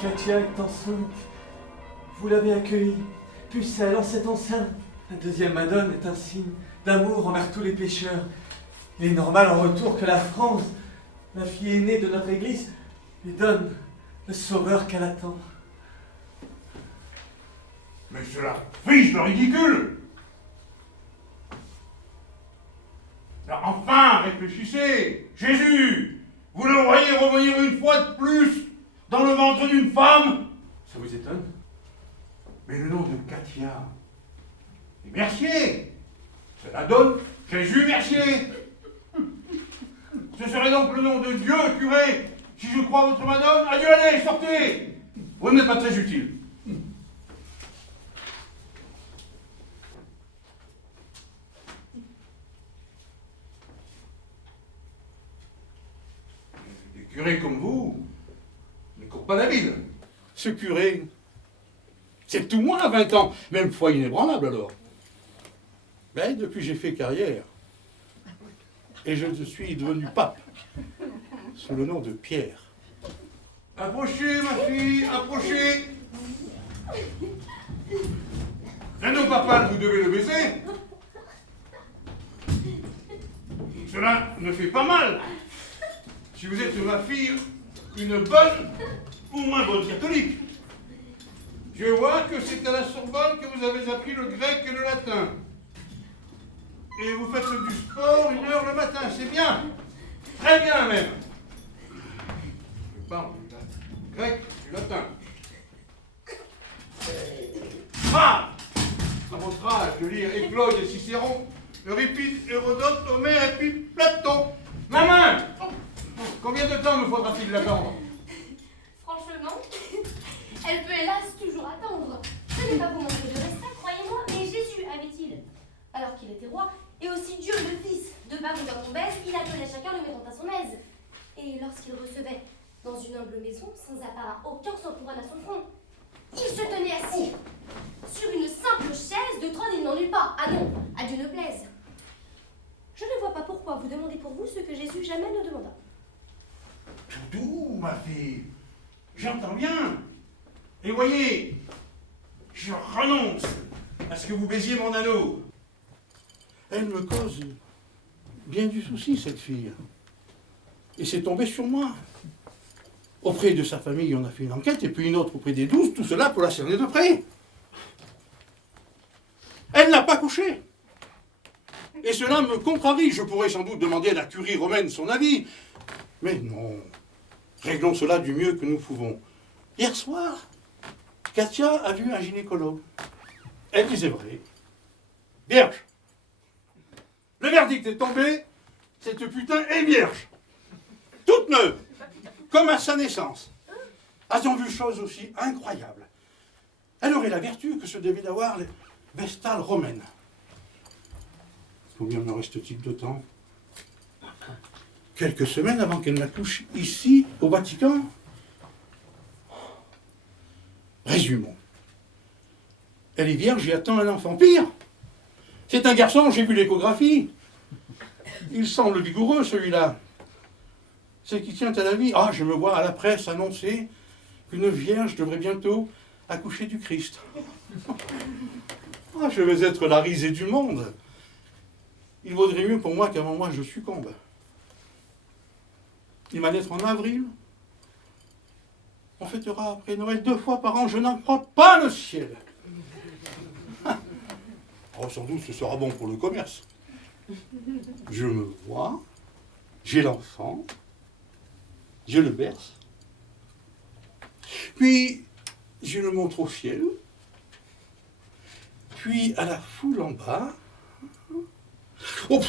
Katia est enceinte. Vous l'avez accueillie, pucelle en cette enceinte. La deuxième Madone est un signe d'amour envers tous les pécheurs. Il est normal en retour que la France, la fille aînée de notre Église, lui donne le sauveur qu'elle attend. Mais cela fiche le ridicule! Alors, enfin, réfléchissez! Jésus! Vous le voyez revenir une fois de plus dans le ventre d'une femme? Ça vous étonne? Mais le nom de Katia est Mercier! Cela donne Jésus Mercier! Ce serait donc le nom de Dieu, curé, si je crois votre Madone. Adieu, allez, sortez! Vous n'êtes pas très utile. Des curés comme vous ne courent pas la ville. Ce curé, c'est tout moi à 20 ans, même foi inébranlable alors. Mais depuis j'ai fait carrière, et je suis devenu pape, sous le nom de Pierre. Approchez, ma fille, approchez. Renaud papa, vous devez le baiser. Cela ne fait pas mal. Si vous êtes, ma fille, une bonne ou moins bonne catholique. Je vois que c'est à la Sorbonne que vous avez appris le grec et le latin. Et vous faites du sport 1 heure le matin, c'est bien. Très bien même. Je parle du grec et du latin. Ah! À votre âge de lire Éclogue et Cicéron, Euripide, Hérodote, Homère et puis Platon. Ma main! Combien de temps me faudra-t-il l'attendre? Franchement, elle peut hélas toujours attendre. Ce n'est pas pour manquer de respect, croyez-moi, mais Jésus avait-il, alors qu'il était roi, et aussi Dieu le Fils, de baron comme on baise, il appelait chacun le mettant à son aise. Et lorsqu'il recevait dans une humble maison, sans apparat aucun, sans couronne à son front, il se tenait assis sur une simple chaise, de trône il n'en eut pas. Ah non, à Dieu ne plaise. Je ne vois pas pourquoi vous demandez pour vous ce que Jésus jamais ne demanda. Tout doux, ma fille. J'entends bien. Et voyez, je renonce à ce que vous baisiez mon anneau. Elle me cause bien du souci, cette fille. Et c'est tombé sur moi. Auprès de sa famille, on a fait une enquête, et puis une autre auprès des 12, tout cela pour la cerner de près. Elle n'a pas couché. Et cela me contrarie. Je pourrais sans doute demander à la curie romaine son avis. Mais non. Réglons cela du mieux que nous pouvons. Hier soir, Katia a vu un gynécologue. Elle disait vrai. Vierge. Le verdict est tombé. Cette putain est vierge. Toute neuve. Comme à sa naissance. A-t-on vu chose aussi incroyable? Elle aurait la vertu que se devaient d'avoir les vestales romaines. Combien me reste-t-il de temps? Quelques semaines avant qu'elle n'accouche ici, au Vatican. Résumons. Elle est vierge et attend un enfant. Pire, c'est un garçon, j'ai vu l'échographie. Il semble vigoureux, celui-là. C'est qui tient à la vie. Ah, je me vois à la presse annoncer qu'une vierge devrait bientôt accoucher du Christ. Ah, je vais être la risée du monde. Il vaudrait mieux pour moi qu'avant moi je succombe. Il va naître en avril. On fêtera après Noël 2 fois par an. Je n'en crois pas le ciel. Oh, sans doute ce sera bon pour le commerce. Je me vois, j'ai l'enfant, je le berce, puis je le montre au ciel, puis à la foule en bas. Oh,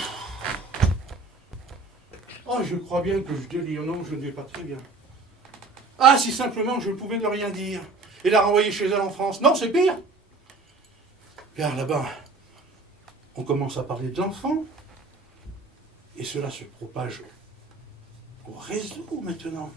oh, je crois bien que je délire. Non, je ne vais pas très bien. Ah, si simplement je pouvais ne rien dire et la renvoyer chez elle en France. Non, c'est pire. Car là-bas, on commence à parler de l'enfant et cela se propage au réseau maintenant.